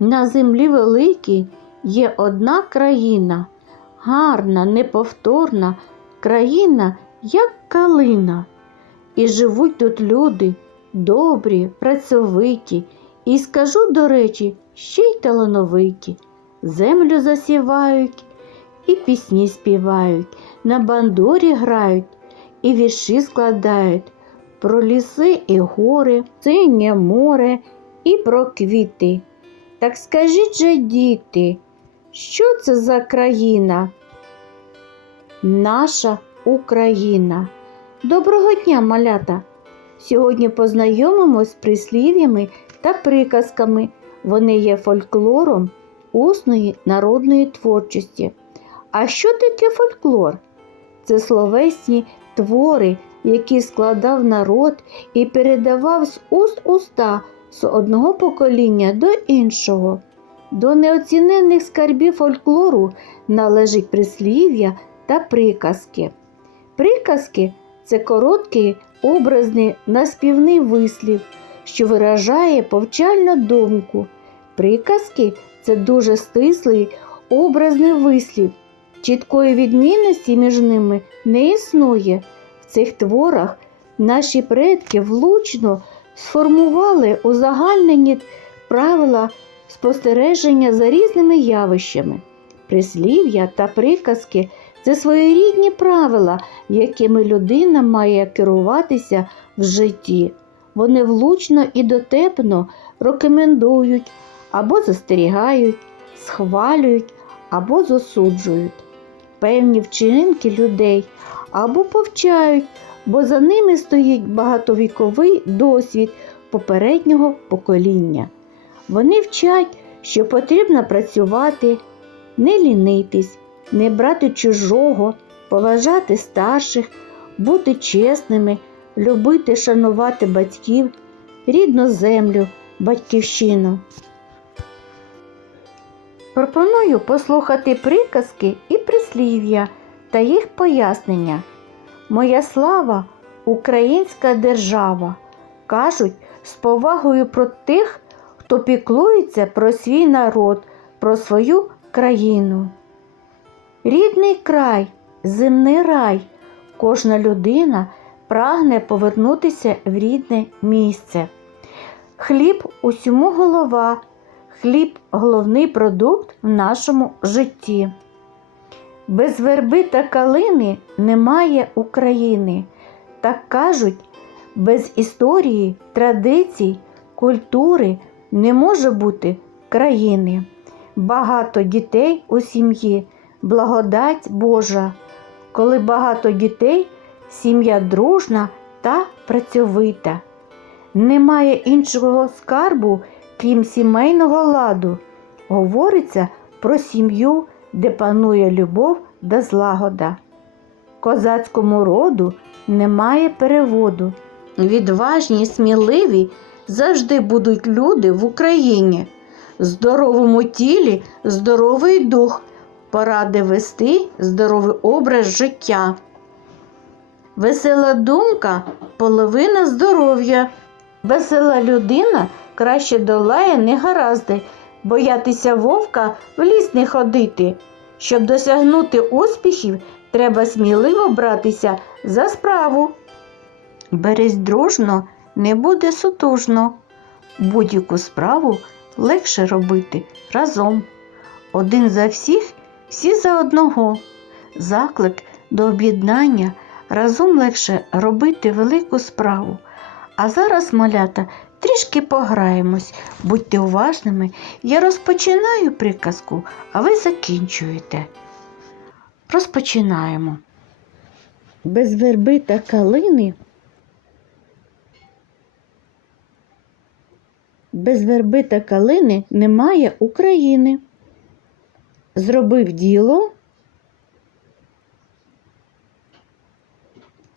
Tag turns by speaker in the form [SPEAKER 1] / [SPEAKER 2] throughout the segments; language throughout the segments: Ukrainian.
[SPEAKER 1] на землі великій є одна країна, гарна, неповторна країна, як калина. І живуть тут люди добрі, працьовиті, і скажу, до речі, ще й талановиті. Землю засівають, і пісні співають, на бандурі грають, і вірші складають про ліси і гори, синє море і про квіти. Так скажіть же, діти, що це за країна? Наша Україна. Доброго дня, малята! Сьогодні познайомимось з прислів'ями та приказками. Вони є фольклором усної народної творчості. А що таке фольклор? Це словесні твори, які складав народ і передавав з уст уста з одного покоління до іншого. До неоціненних скарбів фольклору належить прислів'я та приказки. Приказки це короткий образний наспівний вислів, що виражає повчальну думку. Приказки це дуже стислий образний вислів. Чіткої відмінності між ними не існує. В цих творах наші предки влучно сформували узагальнені правила спостереження за різними явищами. Прислів'я та приказки це своєрідні правила, якими людина має керуватися в житті. Вони влучно і дотепно рекомендують або застерігають, схвалюють або засуджують певні вчинки людей або повчають, бо за ними стоїть багатовіковий досвід попереднього покоління. Вони вчать, що потрібно працювати, не лінитись, не брати чужого, поважати старших, бути чесними, любити, шанувати батьків, рідну землю, батьківщину. Пропоную послухати приказки і прислів'я та їх пояснення. Моя слава українська держава. Кажуть з повагою про тих, хто піклується про свій народ, про свою країну. Рідний край, земний рай. Кожна людина прагне повернутися в рідне місце. Хліб усьому голова. Хліб головний продукт в нашому житті. Без верби та калини немає України. Так кажуть, без історії, традицій, культури не може бути країни. Багато дітей у сім'ї, благодать Божа. Коли багато дітей, сім'я дружна та працьовита. Немає іншого скарбу, крім сімейного ладу. Говориться про сім'ю, де панує любов та злагода. Козацькому роду немає переводу. Відважні, сміливі завжди будуть люди в Україні. Здоровому тілі здоровий дух, поради вести здоровий образ життя. Весела думка половина здоров'я. Весела людина краще долає негаразди, боятися вовка в ліс не ходити. Щоб досягнути успіхів, треба сміливо братися за справу. Берись дружно, не буде сутужно. Будь-яку справу легше робити разом. Один за всіх, всі за одного. Заклик до об'єднання разом легше робити велику справу. А зараз, малята, трішки пограємось, будьте уважними. Я розпочинаю приказку, а ви закінчуєте. Розпочинаємо. Без верби та калини. Без верби та калини немає України. Зробив діло.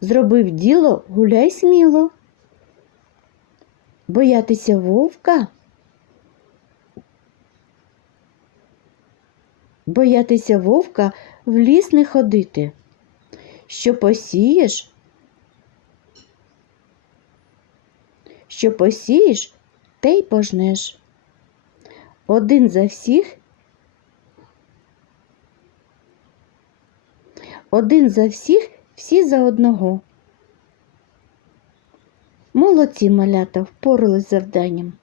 [SPEAKER 1] Зробив діло, гуляй сміло. Боятися вовка? Боятися вовка в ліс не ходити. Що посієш? Що посієш, те й пожнеш. Один за всіх. Один за всіх, всі за одного. Молодці малята впорались з завданням.